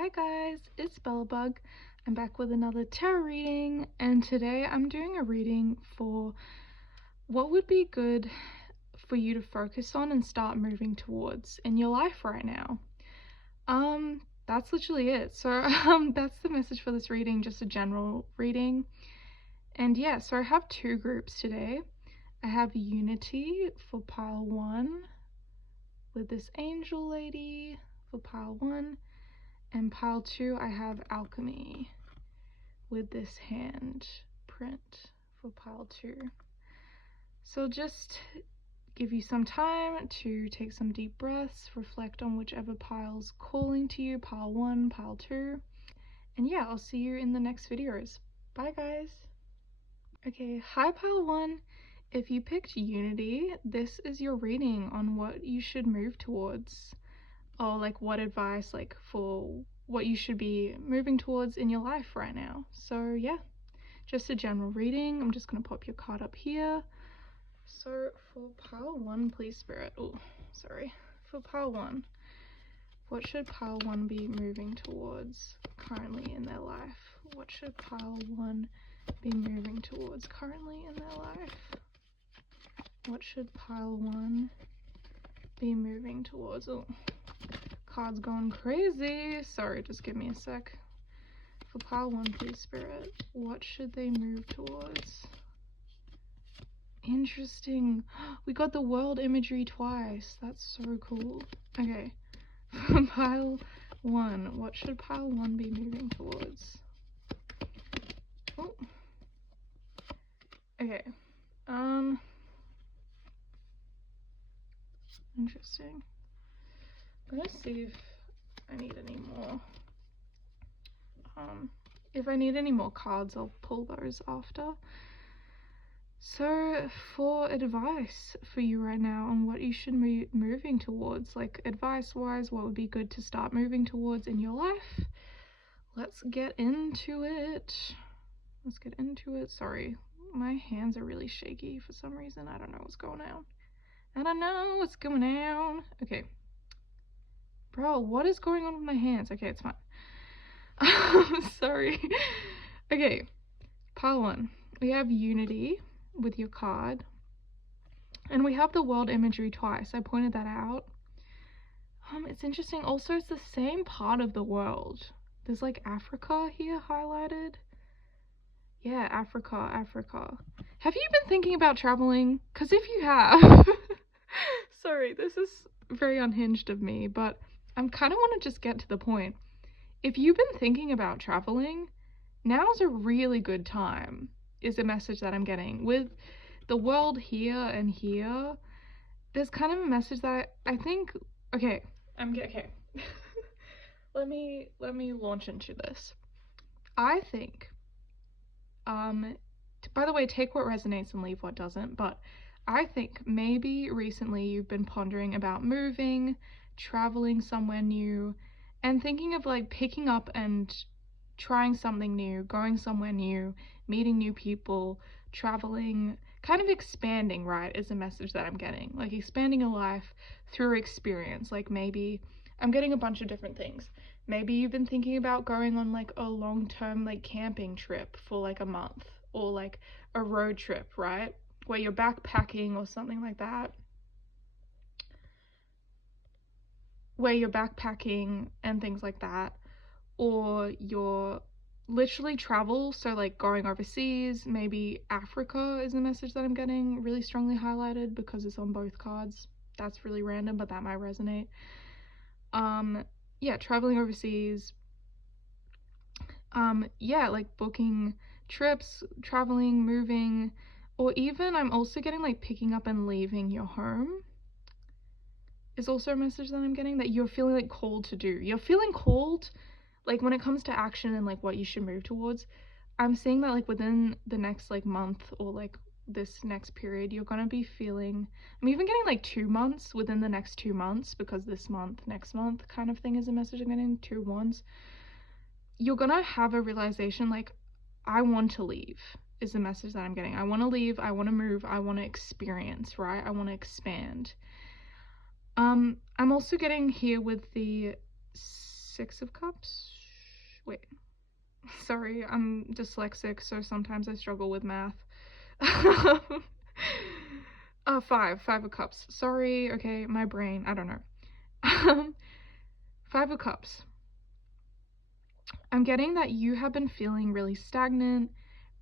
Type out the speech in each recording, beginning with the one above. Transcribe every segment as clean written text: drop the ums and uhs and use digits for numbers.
Hi guys, it's Bellabug. I'm back with another tarot reading, and today I'm doing a reading for what would be good for you to focus on and start moving towards in your life right now. That's literally it. So that's the message for this reading, just a general reading. And yeah, so I have two groups today. I have Unity for pile 1 with this angel lady for pile 1. And pile 2, I have Alchemy with this hand print for pile 2. So just give you some time to take some deep breaths, reflect on whichever pile's calling to you, pile 1, pile 2. And yeah, I'll see you in the next videos. Bye guys! Okay, hi pile 1. If you picked Unity, this is your reading on what you should move towards. Or like what advice for what you should be moving towards in your life right now. So yeah, just a general reading. I'm just gonna pop your card up here. So for pile 1, please spirit, for pile 1, what should pile 1 be moving towards currently in their life? What should pile 1 be moving towards currently in their life? What should pile 1 be moving towards? Oh, card's going crazy. Sorry, just give me a sec. For pile 1, please spirit, what should they move towards? Interesting. We got the world imagery twice. That's so cool. Okay. For pile 1, what should pile 1 be moving towards? Oh. Okay. Interesting. I'm gonna see if I need any more. If I need any more cards, I'll pull those after. So for advice for you right now on what you should be moving towards, like advice wise, what would be good to start moving towards in your life, let's get into it. Sorry, my hands are really shaky for some reason. I don't know what's going on. Okay, bro, what is going on with my hands? Okay, it's fine. Sorry. Okay, pile 1, we have Unity with your card, and we have the world imagery twice. I pointed that out. It's interesting also, it's the same part of the world. There's like Africa here highlighted. Yeah, Africa. Have you been thinking about traveling? Because if you have sorry, this is very unhinged of me, but I'm kind of want to just get to the point. If you've been thinking about traveling, now's a really good time, is a message that I'm getting. With the world here and here, there's kind of a message that I think, okay. let me launch into this. I think, by the way, take what resonates and leave what doesn't, but I think maybe recently you've been pondering about moving, traveling somewhere new, and thinking of like picking up and trying something new, going somewhere new, meeting new people, traveling, kind of expanding, right, is a message that I'm getting. Like expanding a life through experience. Like maybe I'm getting a bunch of different things. Maybe you've been thinking about going on like a long-term like camping trip for like a month, or like a road trip, right, where you're backpacking or something like that, where you're backpacking and things like that, or you're literally travel, so like going overseas. Maybe Africa is a message that I'm getting really strongly highlighted because it's on both cards. That's really random, but that might resonate. Yeah, traveling overseas, yeah, like booking trips, traveling, moving, or even I'm also getting like picking up and leaving your home is also a message that I'm getting, that you're feeling like called to do. You're feeling called, like when it comes to action and like what you should move towards. I'm seeing that like within the next like month, or like this next period, you're gonna be feeling, I'm even getting like 2 months, within the next 2 months, because this month, next month kind of thing is a message I'm getting, 2 ones. You're gonna have a realization like, I want to leave, is the message that I'm getting. I want to leave, I want to move, I want to experience, right? I want to expand. I'm also getting here with the Six of Cups. Wait, sorry, I'm dyslexic, so sometimes I struggle with math. Five of Cups. Sorry, okay, my brain, I don't know. Five of Cups. I'm getting that you have been feeling really stagnant,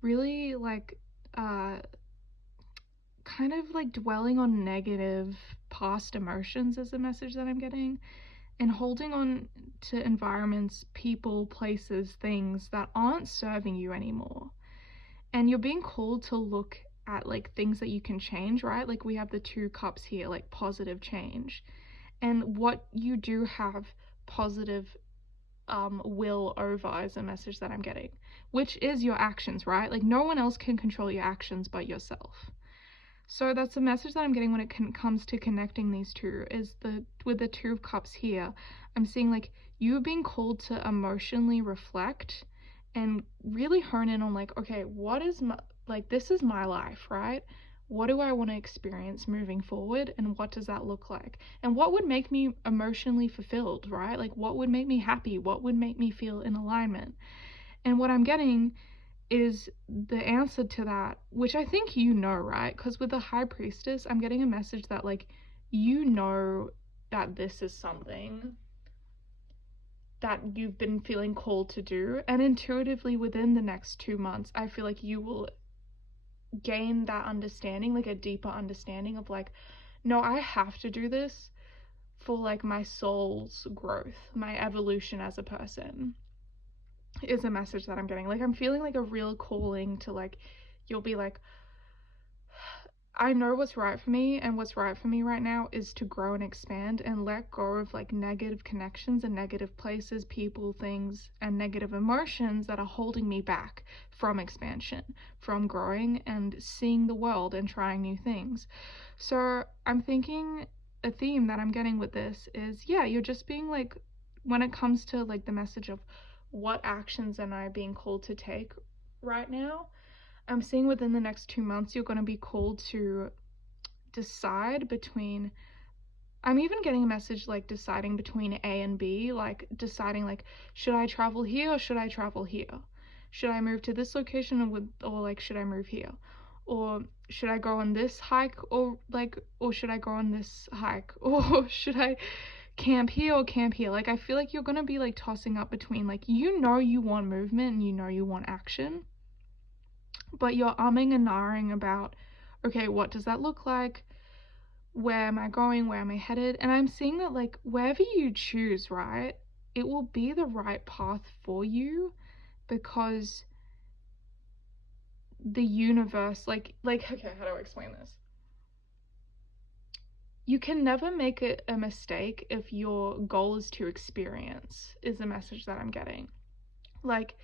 really like, kind of like dwelling on negative past emotions is a message that I'm getting, and holding on to environments, people, places, things that aren't serving you anymore. And you're being called to look at like things that you can change, right? Like we have the 2 cups here, like positive change. And what you do have positive will over is a message that I'm getting, which is your actions, right? Like no one else can control your actions but yourself. So that's a message that I'm getting when it comes to connecting these two, is with the 2 of Cups here, I'm seeing like you being called to emotionally reflect and really hone in on like, okay, what is my, like, this is my life, right? What do I want to experience moving forward, and what does that look like? And what would make me emotionally fulfilled, right? Like what would make me happy? What would make me feel in alignment? And what I'm getting is the answer to that, which I think you know, right? Because with the High Priestess, I'm getting a message that like you know that this is something that you've been feeling called to do, and intuitively within the next 2 months I feel like you will gain that understanding, like a deeper understanding of like, no, I have to do this for like my soul's growth, my evolution as a person, is a message that I'm getting. Like I'm feeling like a real calling to like, you'll be like, I know what's right for me, and what's right for me right now is to grow and expand and let go of like negative connections and negative places, people, things, and negative emotions that are holding me back from expansion, from growing and seeing the world and trying new things. So I'm thinking a theme that I'm getting with this is, yeah, you're just being like, when it comes to like the message of what actions am I being called to take right now, I'm seeing within the next 2 months you're going to be called to decide between, I'm even getting a message like deciding between A and B, like deciding like, should I travel here or should I travel here? Should I move to this location or like should I move here? Or should I go on this hike or should I go on this hike? Or should I camp here or camp here? Like I feel like you're going to be like tossing up between like, you know you want movement and you know you want action, but you're umming and ahhing about, okay, what does that look like? Where am I going? Where am I headed? And I'm seeing that like wherever you choose, right, it will be the right path for you, because the universe, like okay, how do I explain this? You can never make it a mistake if your goal is to experience, is the message that I'm getting. Like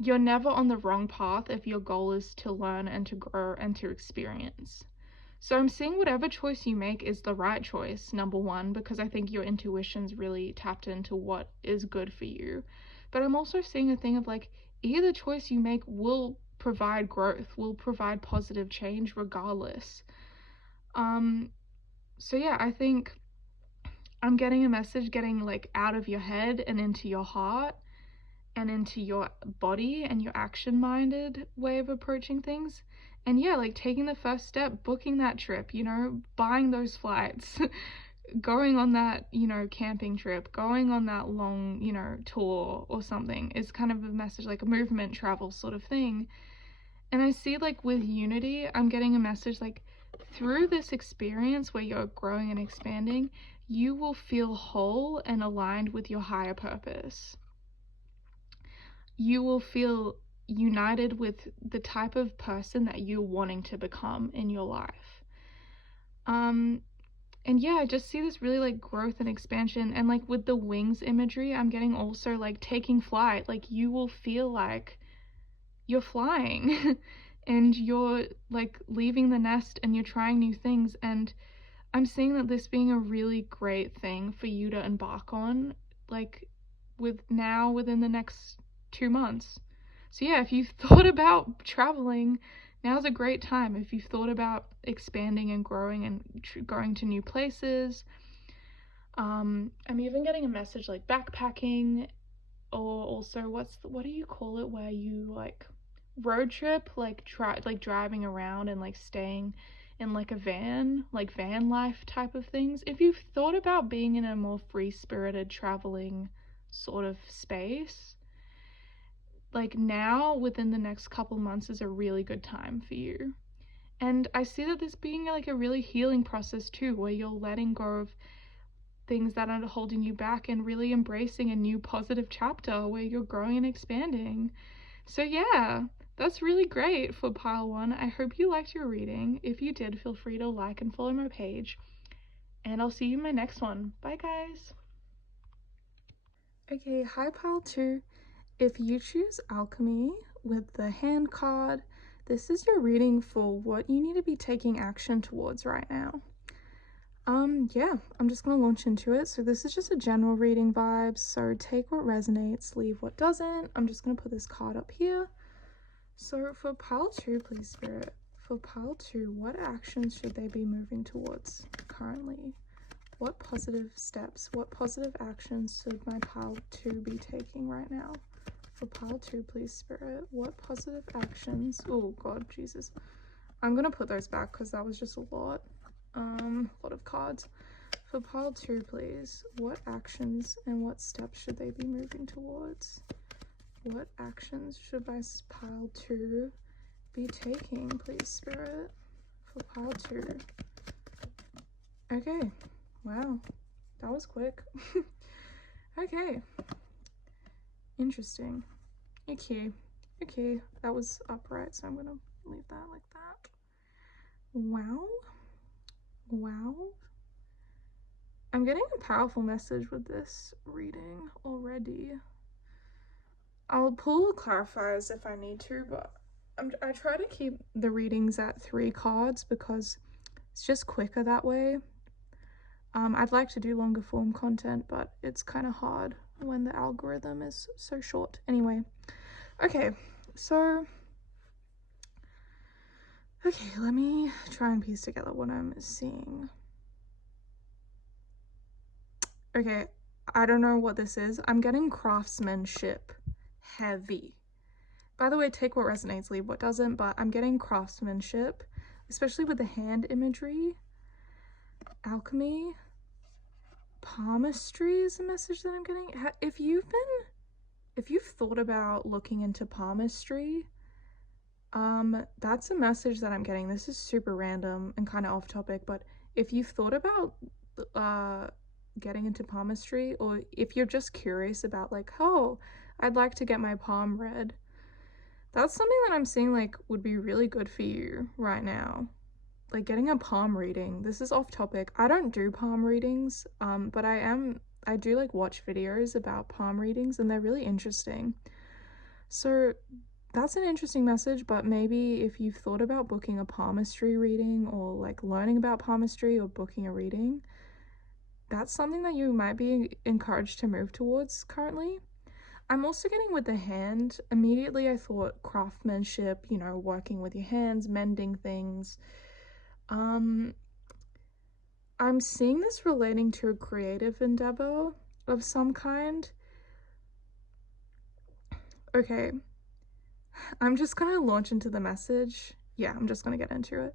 you're never on the wrong path if your goal is to learn and to grow and to experience. So I'm seeing whatever choice you make is the right choice, number one, because I think your intuition's really tapped into what is good for you. But I'm also seeing a thing of like, either choice you make will provide growth, will provide positive change regardless. So yeah, I think I'm getting a message getting like out of your head and into your heart and into your body and your action-minded way of approaching things. And yeah, like taking the first step, booking that trip, you know, buying those flights, going on that, you know, camping trip, going on that long, you know, tour or something is kind of a message, like a movement travel sort of thing. And I see like with Unity, I'm getting a message like, through this experience where you're growing and expanding, you will feel whole and aligned with your higher purpose. You will feel united with the type of person that you're wanting to become in your life. And yeah, I just see this really like growth and expansion. And like with the wings imagery, I'm getting also like taking flight. Like you will feel like you're flying and you're like leaving the nest and you're trying new things. And I'm seeing that this being a really great thing for you to embark on, like within the next 2 months. So yeah, if you've thought about traveling, now's a great time. If you've thought about expanding and growing and going to new places, I'm even getting a message like backpacking, or also what do you call it where you like road trip, like driving around and like staying in like a van, like van life type of things. If you've thought about being in a more free-spirited traveling sort of space, like now within the next couple months is a really good time for you. And I see that this being like a really healing process too, where you're letting go of things that are holding you back and really embracing a new positive chapter where you're growing and expanding. So yeah, that's really great for pile 1. I hope you liked your reading. If you did, feel free to like and follow my page, and I'll see you in my next one. Bye guys. Okay, hi pile 2. If you choose alchemy with the hand card, this is your reading for what you need to be taking action towards right now. Yeah, I'm just gonna launch into it. So this is just a general reading vibes, so take what resonates, leave what doesn't. I'm just gonna put this card up here. So for pile 2, please spirit, for pile 2, what actions should they be moving towards currently? What positive steps, what positive actions should my pile 2 be taking right now? For pile 2, please spirit, what positive actions, oh god, Jesus. I'm gonna put those back because that was just a lot of cards. For pile 2, please, what actions and what steps should they be moving towards? What actions should my pile 2 be taking, please, spirit? For pile 2. Okay, wow, that was quick. Okay, interesting. Okay, that was upright, so I'm gonna leave that like that. Wow. I'm getting a powerful message with this reading already. I'll pull clarifiers if I need to, but I try to keep the readings at 3 cards because it's just quicker that way. I'd like to do longer form content, but it's kind of hard when the algorithm is so short. Anyway, okay, so let me try and piece together what I'm seeing. Okay, I don't know what this is. I'm getting craftsmanship heavy. By the way, take what resonates, leave what doesn't, but I'm getting craftsmanship, especially with the hand imagery. Alchemy. Palmistry is a message that I'm getting. If you've thought about looking into palmistry, that's a message that I'm getting. This is super random and kind of off topic, but if you've thought about getting into palmistry, or if you're just curious about like, oh, I'd like to get my palm read, that's something that I'm seeing like would be really good for you right now. Like getting a palm reading. This is off topic. I don't do palm readings, but I do like watch videos about palm readings and they're really interesting. So that's an interesting message, but maybe if you've thought about booking a palmistry reading or like learning about palmistry or booking a reading, that's something that you might be encouraged to move towards currently. I'm also getting with the hand. Immediately I thought craftsmanship, you know, working with your hands, mending things. I'm seeing this relating to a creative endeavor of some kind. Okay, I'm just gonna launch into the message. Yeah, I'm just gonna get into it.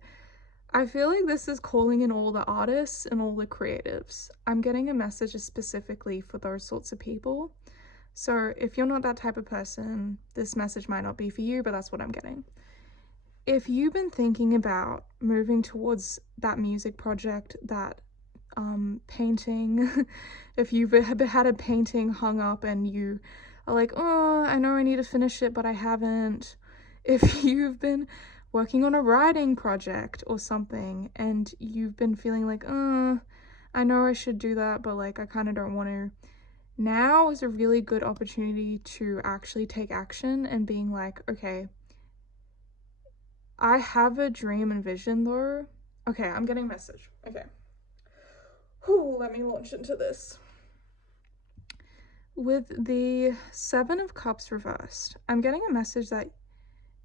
I feel like this is calling in all the artists and all the creatives. I'm getting a message specifically for those sorts of people. So if you're not that type of person, this message might not be for you, but that's what I'm getting. If you've been thinking about moving towards that music project, that painting, if you've had a painting hung up and you are like, oh, I know I need to finish it, but I haven't. If you've been working on a writing project or something and you've been feeling like, I know I should do that, but like I kind of don't want to. Now is a really good opportunity to actually take action and being like, okay, I have a dream and vision though. Okay, I'm getting a message. Okay. Whew, let me launch into this. With the 7 of Cups reversed, I'm getting a message that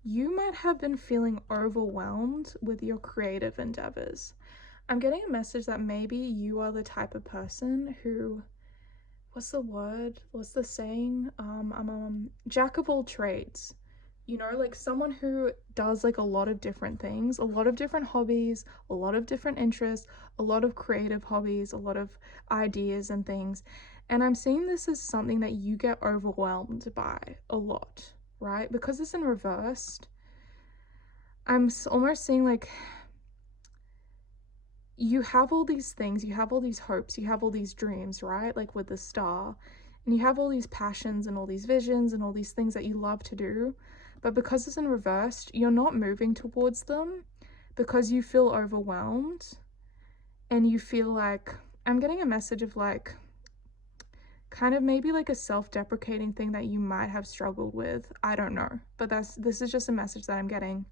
you might have been feeling overwhelmed with your creative endeavors. I'm getting a message that maybe you are the type of person who, what's the word? What's the saying? Jack of all trades. You know, like someone who does like a lot of different things, a lot of different hobbies, a lot of different interests, a lot of creative hobbies, a lot of ideas and things. And I'm seeing this as something that you get overwhelmed by a lot, right? Because it's in reversed. I'm almost seeing like you have all these things, you have all these hopes, you have all these dreams, right? Like with the star. And you have all these passions and all these visions and all these things that you love to do. But because it's in reversed, you're not moving towards them because you feel overwhelmed and you feel like, I'm getting a message of like, kind of maybe like a self-deprecating thing that you might have struggled with. I don't know. But this is just a message that I'm getting,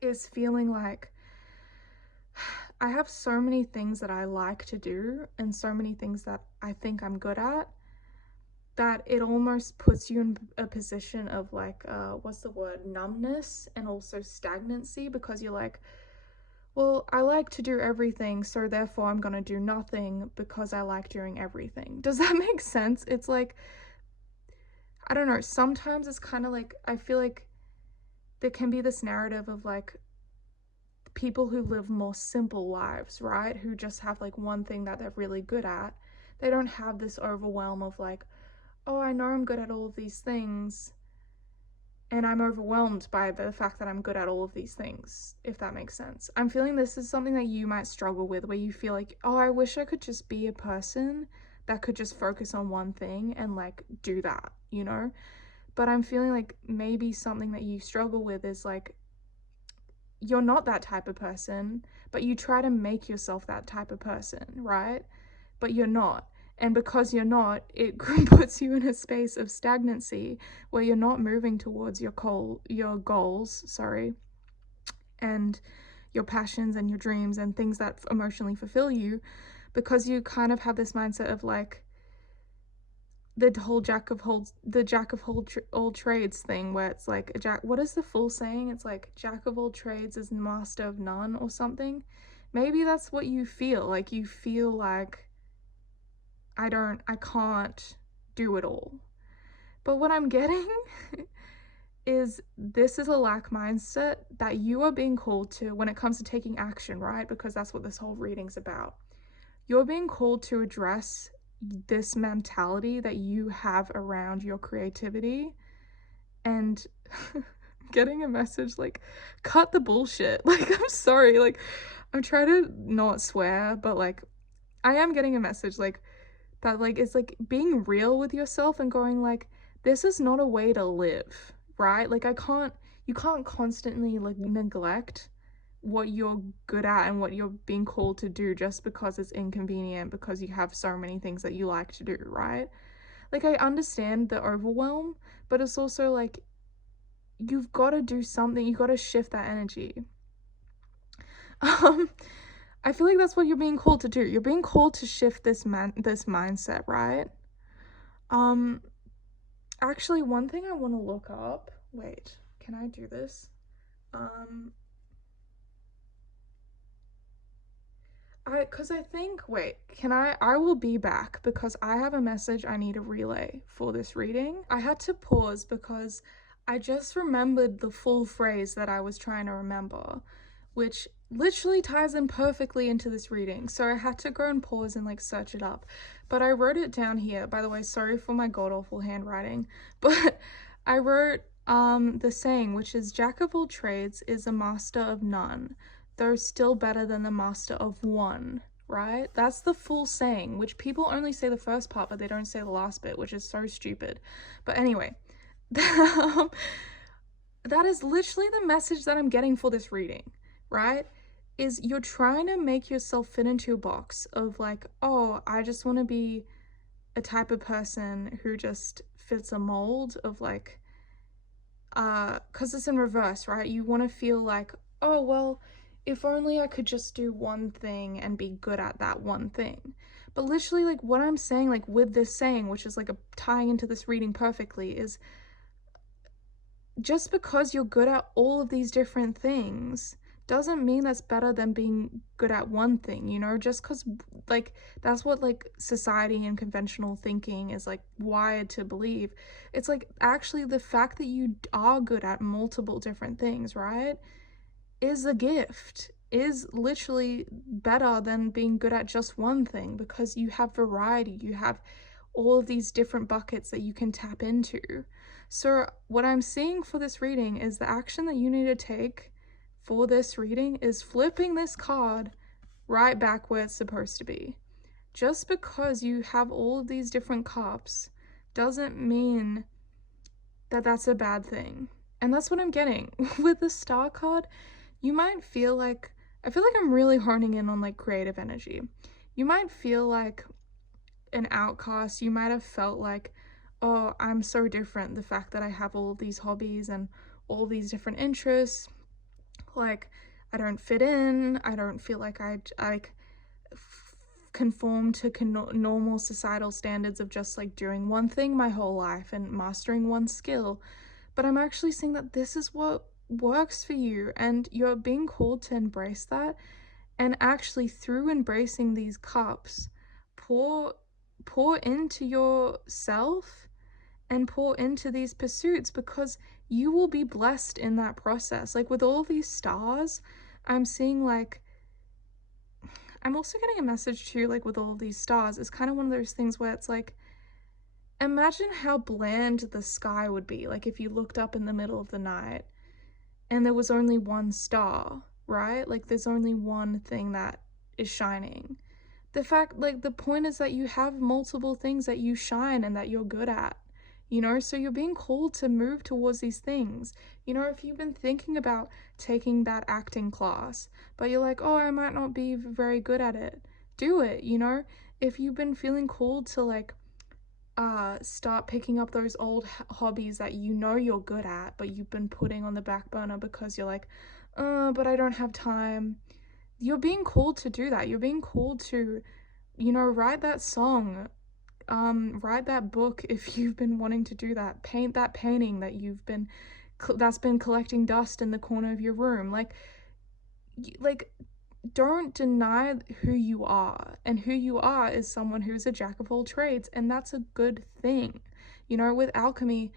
is feeling like I have so many things that I like to do and so many things that I think I'm good at, that it almost puts you in a position of like, what's the word, numbness and also stagnancy, because you're like, well, I like to do everything, so therefore I'm gonna do nothing because I like doing everything. Does that make sense? It's like, I don't know, sometimes it's kind of like, I feel like there can be this narrative of like, people who live more simple lives, right? Who just have like one thing that they're really good at. They don't have this overwhelm of like, oh, I know I'm good at all of these things, and I'm overwhelmed by the fact that I'm good at all of these things, if that makes sense. I'm feeling this is something that you might struggle with, where you feel like, oh, I wish I could just be a person that could just focus on one thing and like do that, you know? But I'm feeling like maybe something that you struggle with is like, you're not that type of person, but you try to make yourself that type of person, right? But you're not. And because you're not, it puts you in a space of stagnancy where you're not moving towards your goals, and your passions and your dreams and things that emotionally fulfill you, because you kind of have this mindset of like the jack of all trades thing, where it's like what is the full saying? It's like jack of all trades is master of none or something. Maybe that's what you feel like. You feel like, I can't do it all. But what I'm getting is this is a lack mindset that you are being called to when it comes to taking action, right? Because that's what this whole reading's about. You're being called to address this mentality that you have around your creativity, and getting a message like, cut the bullshit. Like, I'm sorry, like, I'm trying to not swear, but like, I am getting a message like that, like, it's like being real with yourself and going like, this is not a way to live, right? Like, you can't constantly like neglect what you're good at and what you're being called to do just because it's inconvenient, because you have so many things that you like to do, right? Like, I understand the overwhelm, but it's also like, you've got to do something, you got to shift that energy. I feel like that's what you're being called to do. You're being called to shift this mindset, right? Actually, one thing I want to look up, wait, can I do this? I think, wait, I will be back because I have a message I need to relay for this reading. I had to pause because I just remembered the full phrase that I was trying to remember, which literally ties in perfectly into this reading. So I had to go and pause and like search it up. But I wrote it down here. By the way, sorry for my god-awful handwriting, but I wrote the saying, which is, jack of all trades is a master of none, though still better than the master of one, right? That's the full saying, which people only say the first part, but they don't say the last bit, which is so stupid. But anyway, that is literally the message that I'm getting for this reading, right? Is you're trying to make yourself fit into a box of like, oh, I just want to be a type of person who just fits a mold of like, because it's in reverse, right? You want to feel like, oh, well, if only I could just do one thing and be good at that one thing. But literally, like, what I'm saying, like, with this saying, which is like tying into this reading perfectly, is just because you're good at all of these different things doesn't mean that's better than being good at one thing, you know, just because like that's what like society and conventional thinking is like wired to believe. It's like actually the fact that you are good at multiple different things, right, is a gift, is literally better than being good at just one thing, because you have variety, you have all of these different buckets that you can tap into. So what I'm seeing for this reading is the action that you need to take for this reading is flipping this card right back where it's supposed to be. Just because you have all of these different cups doesn't mean that that's a bad thing. And that's what I'm getting. With the Star card, you might feel like, I feel like I'm really honing in on like creative energy. You might feel like an outcast. You might have felt like, oh, I'm so different. The fact that I have all of these hobbies and all these different interests, like I don't fit in. I don't feel like I conform to normal societal standards of just like doing one thing my whole life and mastering one skill. But I'm actually seeing that this is what works for you, and you're being called to embrace that. And actually, through embracing these cups, pour into yourself and pour into these pursuits, because you will be blessed in that process. Like with all these stars, I'm seeing like, I'm also getting a message too, like with all of these stars, it's kind of one of those things where it's like, imagine how bland the sky would be, like if you looked up in the middle of the night and there was only one star, right? Like there's only one thing that is shining. The fact, like the point is that you have multiple things that you shine and that you're good at, you know? So you're being called to move towards these things. You know, if you've been thinking about taking that acting class, but you're like, oh, I might not be very good at it, do it, you know? If you've been feeling called to like start picking up those old hobbies that you know you're good at but you've been putting on the back burner because you're like, but I don't have time, you're being called to do that. You're being called to, you know, write that song, write that book if you've been wanting to do that, paint that painting that you've been that's been collecting dust in the corner of your room. Like don't deny who you are, and who you are is someone who's a jack of all trades, and that's a good thing. You know, with alchemy,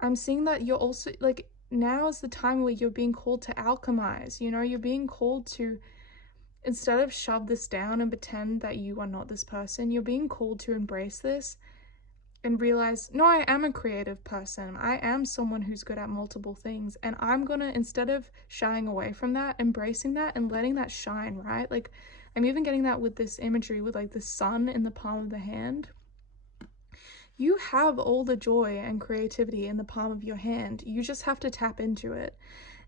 I'm seeing that you're also like, now is the time where you're being called to alchemize. You know, you're being called to, instead of shove this down and pretend that you are not this person, you're being called to embrace this and realize, no, I am a creative person. I am someone who's good at multiple things. And I'm gonna, instead of shying away from that, embracing that and letting that shine, right? Like, I'm even getting that with this imagery with like the sun in the palm of the hand. You have all the joy and creativity in the palm of your hand. You just have to tap into it.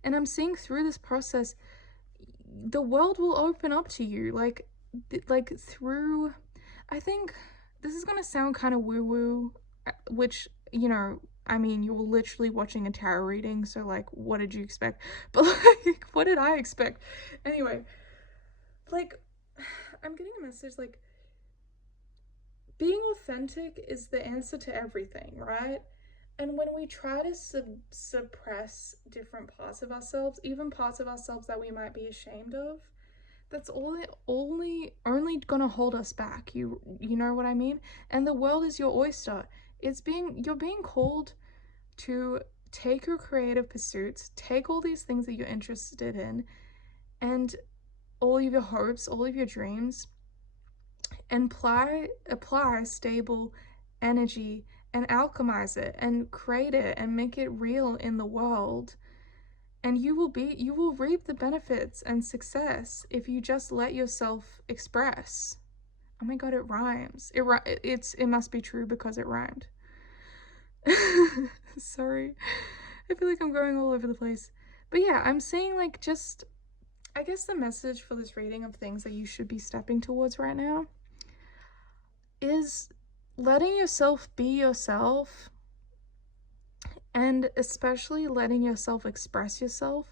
And I'm seeing through this process, the world will open up to you. Like through, I think this is gonna sound kind of woo-woo, which, you know, I mean, you're literally watching a tarot reading, so like, what did you expect? But like, what did I expect? Anyway, like, I'm getting a message like, being authentic is the answer to everything, right? And when we try to suppress different parts of ourselves, even parts of ourselves that we might be ashamed of, that's only gonna hold us back. You know what I mean? And the world is your oyster. You're being called to take your creative pursuits, take all these things that you're interested in, and all of your hopes, all of your dreams, and apply stable energy and alchemize it and create it and make it real in the world. And you will reap the benefits and success if you just let yourself express. Oh my god, it rhymes. It must be true because it rhymed. Sorry, I feel like I'm going all over the place. But yeah, I'm saying like, just, I guess the message for this reading of things that you should be stepping towards right now is letting yourself be yourself, and especially letting yourself express yourself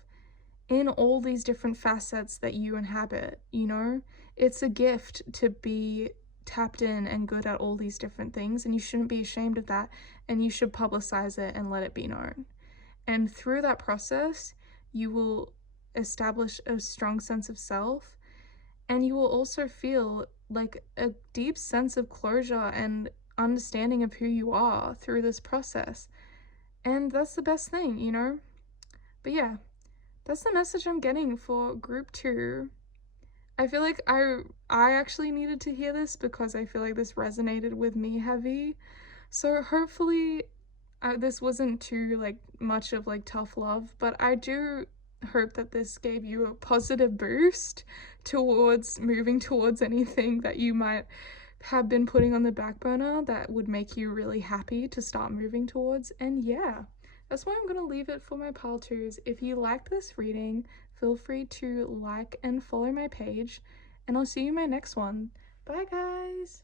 in all these different facets that you inhabit. You know, it's a gift to be tapped in and good at all these different things, and you shouldn't be ashamed of that, and you should publicize it and let it be known. And through that process, you will establish a strong sense of self, and you will also feel like a deep sense of closure and understanding of who you are through this process. And that's the best thing, you know? But yeah, that's the message I'm getting for group 2. I feel like I actually needed to hear this because I feel like this resonated with me heavy. So hopefully this wasn't too like much of like tough love, but I do hope that this gave you a positive boost towards moving towards anything that you might have been putting on the back burner that would make you really happy to start moving towards. And yeah, that's why I'm gonna leave it for my pile twos. If you liked this reading, feel free to like and follow my page, and I'll see you in my next one. Bye guys!